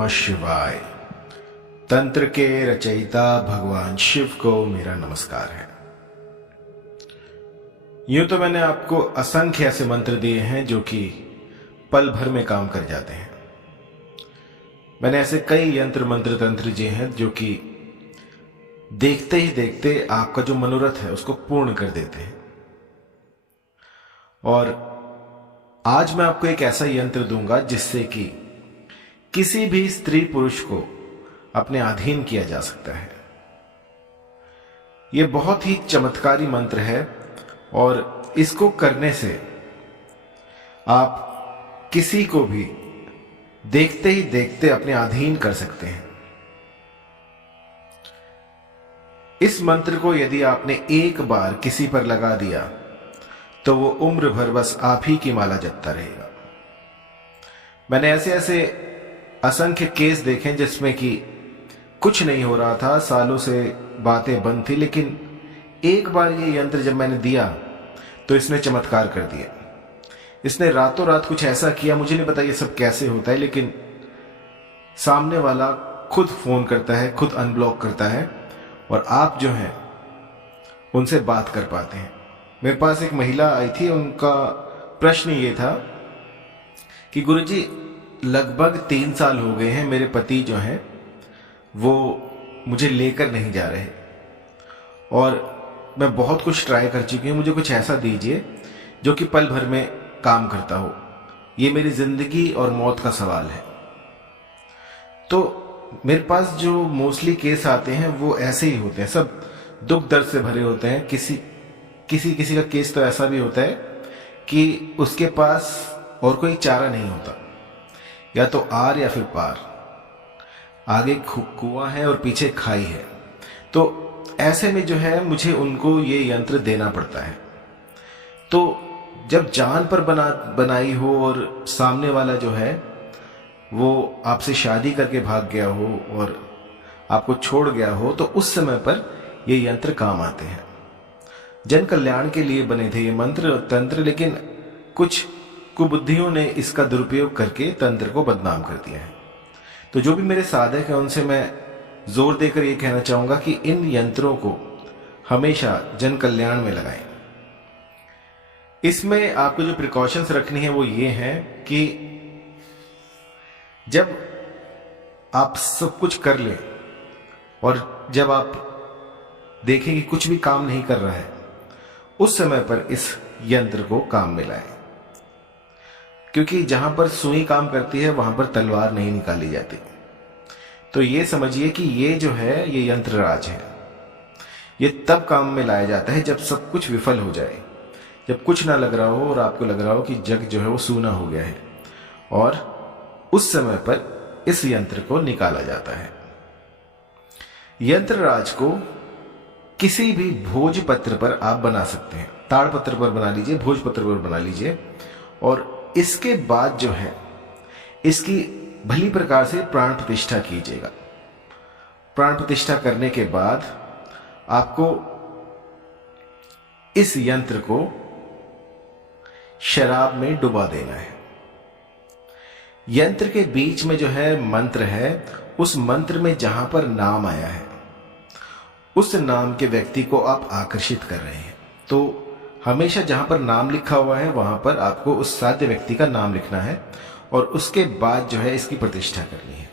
नमः शिवाय। तंत्र के रचयिता भगवान शिव को मेरा नमस्कार है। यूं तो मैंने आपको असंख्य ऐसे मंत्र दिए हैं जो कि पल भर में काम कर जाते हैं। मैंने ऐसे कई यंत्र मंत्र तंत्र दिए हैं जो कि देखते ही देखते आपका जो मनोरथ है उसको पूर्ण कर देते हैं। और आज मैं आपको एक ऐसा यंत्र दूंगा जिससे कि किसी भी स्त्री पुरुष को अपने अधीन किया जा सकता है। यह बहुत ही चमत्कारी मंत्र है और इसको करने से आप किसी को भी देखते ही देखते अपने अधीन कर सकते हैं। इस मंत्र को यदि आपने एक बार किसी पर लगा दिया तो वो उम्र भर बस आप ही की माला जपता रहेगा। मैंने ऐसे ऐसे असंख्य केस देखे जिसमें कि कुछ नहीं हो रहा था, सालों से बातें बंद थी, लेकिन एक बार ये यंत्र जब मैंने दिया तो इसने चमत्कार कर दिया। इसने रातों रात कुछ ऐसा किया, मुझे नहीं पता ये सब कैसे होता है, लेकिन सामने वाला खुद फोन करता है, खुद अनब्लॉक करता है और आप जो हैं उनसे बात कर पाते हैं। मेरे पास एक महिला आई थी, उनका प्रश्न ये था कि गुरुजी लगभग 3 साल हो गए हैं, मेरे पति जो हैं वो मुझे लेकर नहीं जा रहे और मैं बहुत कुछ ट्राई कर चुकी हूँ, मुझे कुछ ऐसा दीजिए जो कि पल भर में काम करता हो। ये मेरी जिंदगी और मौत का सवाल है। तो मेरे पास जो मोस्टली केस आते हैं वो ऐसे ही होते हैं, सब दुख दर्द से भरे होते हैं। किसी का केस तो ऐसा भी होता है कि उसके पास और कोई चारा नहीं होता, या तो आर या फिर पार, आगे कुआं है और पीछे खाई है। तो ऐसे में जो है मुझे उनको ये यंत्र देना पड़ता है। तो जब जान पर बनाई हो और सामने वाला जो है वो आपसे शादी करके भाग गया हो और आपको छोड़ गया हो, तो उस समय पर ये यंत्र काम आते हैं। जन कल्याण के लिए बने थे ये मंत्र तंत्र, लेकिन कुछ कुबुद्धियों ने इसका दुरुपयोग करके तंत्र को बदनाम कर दिया है। तो जो भी मेरे साधक हैं उनसे मैं जोर देकर ये कहना चाहूंगा कि इन यंत्रों को हमेशा जन कल्याण में लगाएं। इसमें आपको जो प्रिकॉशंस रखनी है वो ये है कि जब आप सब कुछ कर लें और जब आप देखें कि कुछ भी काम नहीं कर रहा है, उस समय पर इस यंत्र को काम में लाएं। क्योंकि जहां पर सुई काम करती है वहां पर तलवार नहीं निकाली जाती। तो ये समझिए कि ये जो है ये यंत्र राज है। ये तब काम में लाया जाता है जब सब कुछ विफल हो जाए, जब कुछ ना लग रहा हो और आपको लग रहा हो कि जग जो है वो सूना हो गया है, और उस समय पर इस यंत्र को निकाला जाता है। यंत्र राज को किसी भी भोजपत्र पर आप बना सकते हैं। ताड़पत्र पर बना लीजिए, भोजपत्र पर बना लीजिए, और इसके बाद जो है इसकी भली प्रकार से प्राण प्रतिष्ठा कीजिएगा। प्राण प्रतिष्ठा करने के बाद आपको इस यंत्र को शराब में डुबा देना है। यंत्र के बीच में जो है मंत्र है, उस मंत्र में जहां पर नाम आया है उस नाम के व्यक्ति को आप आकर्षित कर रहे हैं। तो हमेशा जहां पर नाम लिखा हुआ है वहां पर आपको उस साध्य व्यक्ति का नाम लिखना है और उसके बाद जो है इसकी प्रतिष्ठा करनी है।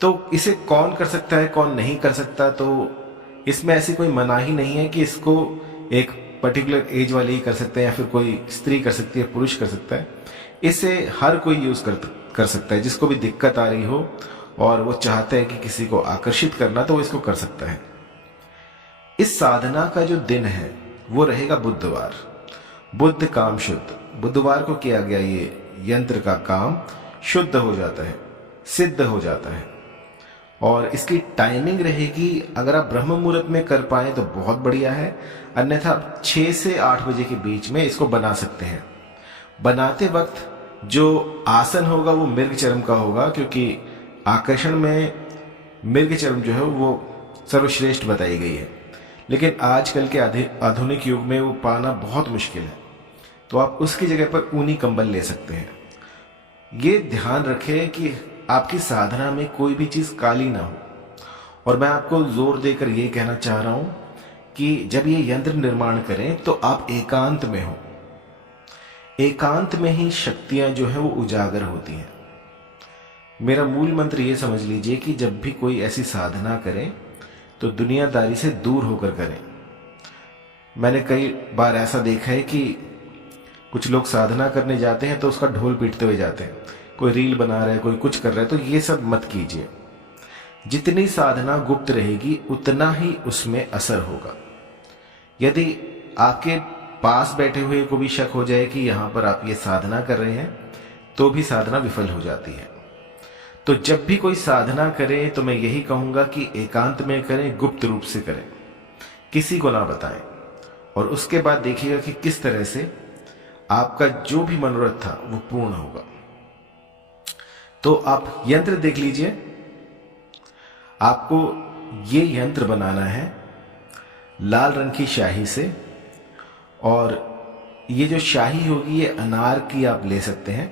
तो इसे कौन कर सकता है कौन नहीं कर सकता, तो इसमें ऐसी कोई मनाही नहीं है कि इसको एक पर्टिकुलर एज वाले ही कर सकते हैं या फिर कोई स्त्री कर सकती है, पुरुष कर सकता है। इसे हर कोई यूज कर सकता है। जिसको भी दिक्कत आ रही हो और वो चाहता है कि किसी को आकर्षित करना, तो वो इसको कर सकता है। इस साधना का जो दिन है वो रहेगा बुधवार। बुध काम शुद्ध, बुधवार को किया गया ये यंत्र का काम शुद्ध हो जाता है, सिद्ध हो जाता है। और इसकी टाइमिंग रहेगी, अगर आप ब्रह्म मुहूर्त में कर पाए तो बहुत बढ़िया है, अन्यथा 6 से 8 बजे के बीच में इसको बना सकते हैं। बनाते वक्त जो आसन होगा वो मृग चर्म का होगा, क्योंकि आकर्षण में मृग चर्म जो है वो सर्वश्रेष्ठ बताई गई है। लेकिन आजकल के आधुनिक युग में वो पाना बहुत मुश्किल है, तो आप उसकी जगह पर ऊनी कंबल ले सकते हैं। ये ध्यान रखें कि आपकी साधना में कोई भी चीज काली ना हो। और मैं आपको जोर देकर ये कहना चाह रहा हूं कि जब ये यंत्र निर्माण करें तो आप एकांत में हो। एकांत में ही शक्तियां जो है वो उजागर होती हैं। मेरा मूल मंत्र ये समझ लीजिए कि जब भी कोई ऐसी साधना करे तो दुनियादारी से दूर होकर करें। मैंने कई बार ऐसा देखा है कि कुछ लोग साधना करने जाते हैं तो उसका ढोल पीटते हुए जाते हैं, कोई रील बना रहा है, कोई कुछ कर रहा है। तो ये सब मत कीजिए। जितनी साधना गुप्त रहेगी उतना ही उसमें असर होगा। यदि आपके पास बैठे हुए को भी शक हो जाए कि यहां पर आप ये साधना कर रहे हैं तो भी साधना विफल हो जाती है। तो जब भी कोई साधना करे तो मैं यही कहूंगा कि एकांत में करें, गुप्त रूप से करें, किसी को ना बताएं। और उसके बाद देखिएगा कि किस तरह से आपका जो भी मनोरथ था वो पूर्ण होगा। तो आप यंत्र देख लीजिए। आपको ये यंत्र बनाना है लाल रंग की शाही से, और ये जो शाही होगी ये अनार की आप ले सकते हैं।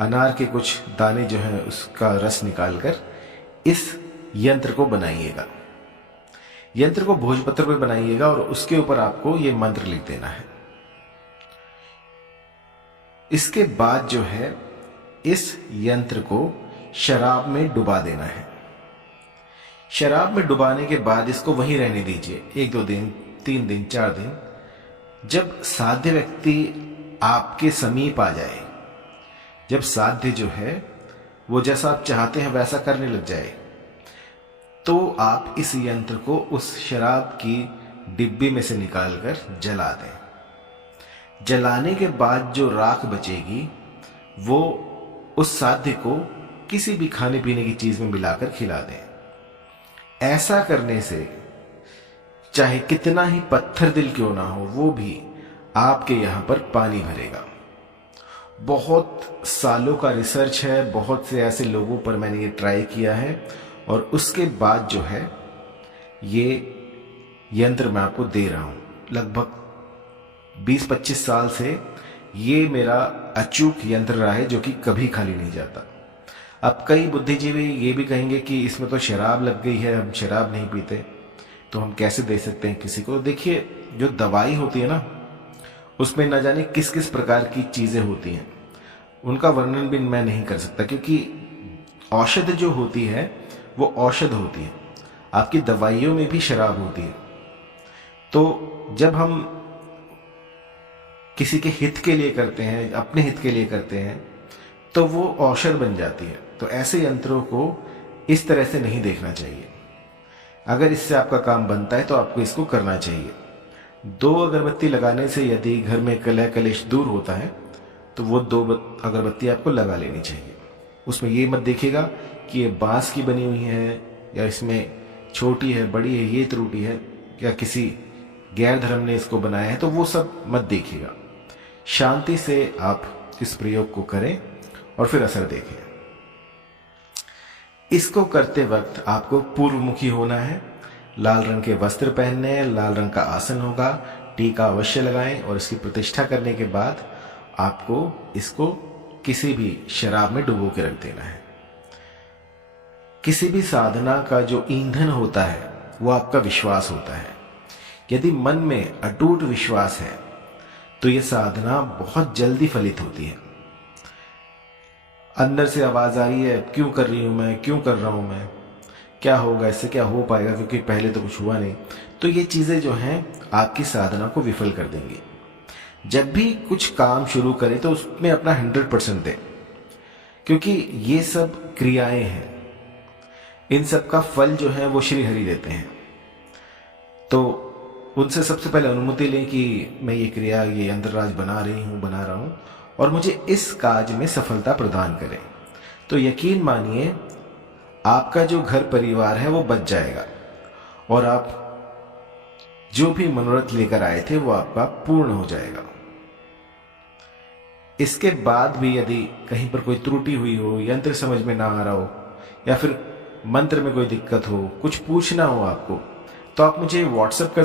अनार के कुछ दाने जो है उसका रस निकालकर इस यंत्र को बनाइएगा। यंत्र को भोजपत्र पे बनाइएगा और उसके ऊपर आपको ये मंत्र लिख देना है। इसके बाद जो है इस यंत्र को शराब में डुबा देना है। शराब में डुबाने के बाद इसको वहीं रहने दीजिए 1-2 दिन, 3 दिन, 4 दिन। जब साध्य व्यक्ति आपके समीप आ जाए, जब साध्य जो है वो जैसा आप चाहते हैं वैसा करने लग जाए, तो आप इस यंत्र को उस शराब की डिब्बी में से निकालकर जला दें। जलाने के बाद जो राख बचेगी वो उस साध्य को किसी भी खाने पीने की चीज में मिलाकर खिला दें। ऐसा करने से चाहे कितना ही पत्थर दिल क्यों ना हो, वो भी आपके यहां पर पानी भरेगा। बहुत सालों का रिसर्च है, बहुत से ऐसे लोगों पर मैंने ये ट्राई किया है, और उसके बाद जो है ये यंत्र मैं आपको दे रहा हूं। लगभग 20-25 साल से ये मेरा अचूक यंत्र रहा है जो कि कभी खाली नहीं जाता। अब कई बुद्धिजीवी ये भी कहेंगे कि इसमें तो शराब लग गई है, हम शराब नहीं पीते, तो हम कैसे दे सकते हैं किसी को। देखिए, जो दवाई होती है ना, उसमें न जाने किस किस प्रकार की चीजें होती हैं, उनका वर्णन भी मैं नहीं कर सकता, क्योंकि औषध जो होती है वो औषध होती है। आपकी दवाइयों में भी शराब होती है। तो जब हम किसी के हित के लिए करते हैं, अपने हित के लिए करते हैं, तो वो औषध बन जाती है। तो ऐसे यंत्रों को इस तरह से नहीं देखना चाहिए। अगर इससे आपका काम बनता है तो आपको इसको करना चाहिए। 2 अगरबत्ती लगाने से यदि घर में कलह कलेश दूर होता है तो वो 2 अगरबत्ती आपको लगा लेनी चाहिए। उसमें ये मत देखिएगा कि ये बांस की बनी हुई है या इसमें छोटी है, बड़ी है, ये त्रुटि है, या किसी गैर धर्म ने इसको बनाया है, तो वो सब मत देखिएगा। शांति से आप इस प्रयोग को करें और फिर असर देखें। इसको करते वक्त आपको पूर्वमुखी होना है, लाल रंग के वस्त्र पहनने हैं, लाल रंग का आसन होगा, टीका अवश्य लगाएं, और इसकी प्रतिष्ठा करने के बाद आपको इसको किसी भी शराब में डुबो के रख देना है। किसी भी साधना का जो ईंधन होता है वो आपका विश्वास होता है। यदि मन में अटूट विश्वास है तो यह साधना बहुत जल्दी फलित होती है। अंदर से आवाज आ रही है, क्यों कर रही हूं मैं, क्यों कर रहा हूं मैं, क्या होगा, इससे क्या हो पाएगा, क्योंकि पहले तो कुछ हुआ नहीं, तो ये चीजें जो हैं आपकी साधना को विफल कर देंगी। जब भी कुछ काम शुरू करें तो उसमें अपना 100% दें, क्योंकि ये सब क्रियाएं हैं, इन सब का फल जो है वो श्री हरि देते हैं। तो उनसे सबसे पहले अनुमति लें कि मैं ये क्रिया, ये यंत्रराज बना रहा हूं, और मुझे इस काज में सफलता प्रदान करें। तो यकीन मानिए आपका जो घर परिवार है वो बच जाएगा, और आप जो भी मनोरथ लेकर आए थे वो आपका पूर्ण हो जाएगा। इसके बाद भी यदि कहीं पर कोई त्रुटि हुई हो, यंत्र समझ में ना आ रहा हो, या फिर मंत्र में कोई दिक्कत हो, कुछ पूछना हो आपको, तो आप मुझे व्हाट्सएप कर सकते